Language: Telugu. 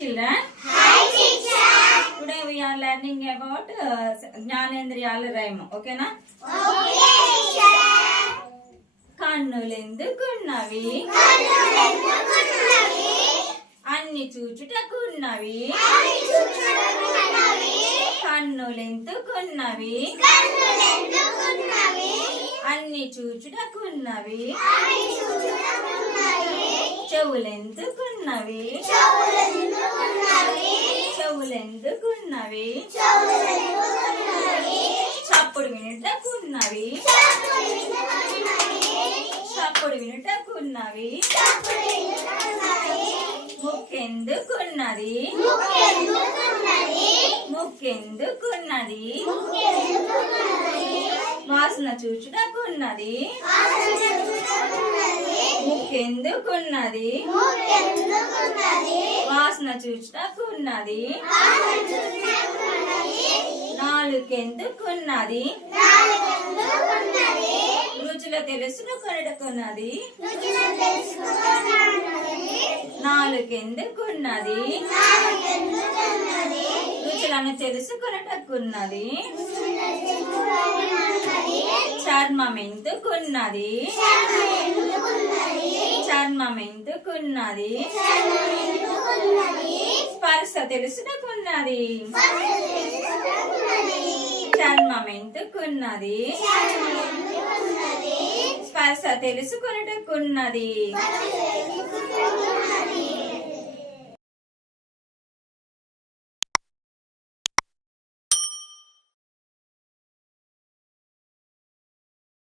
Children, hi teacher. Today we are learning about Jnanendriyala rhyme. Okay na? Okay teacher. కన్నులెందుకున్నవి కన్నులెందుకున్నవి అన్ని చూచుటకున్నవి కన్నులెందుకున్నవి కన్నులెందుకున్నవి అన్ని చూచుటకున్నవి అన్ని చూచుటకున్నవి చెవులెందుకున్నవి చెవులెందుకున్నవి చెవులెందుకున్నవి చెవులెందుకున్నవి చప్పుడు వినుటకున్నవి చప్పుడు వినుటకున్నవి ముక్కెందుకున్నది ముక్కెందుకున్నది వాసన చూచుటకున్నది ముక్కెందుకున్నది వాసన చూచుటకున్నది నాలుకెందుకున్నది రుచుల తెలుసుకొనుటకున్నది నాలుకెందుకున్నది రుచులను తెలుసుకొనుటకున్నది చర్మమెందుకున్నది చర్మమెందుకున్నది స్పర్శ తెలుసుకున్నది చర్మమెందుకున్నది స్పర్శ తెలుసుకొనుటకున్నది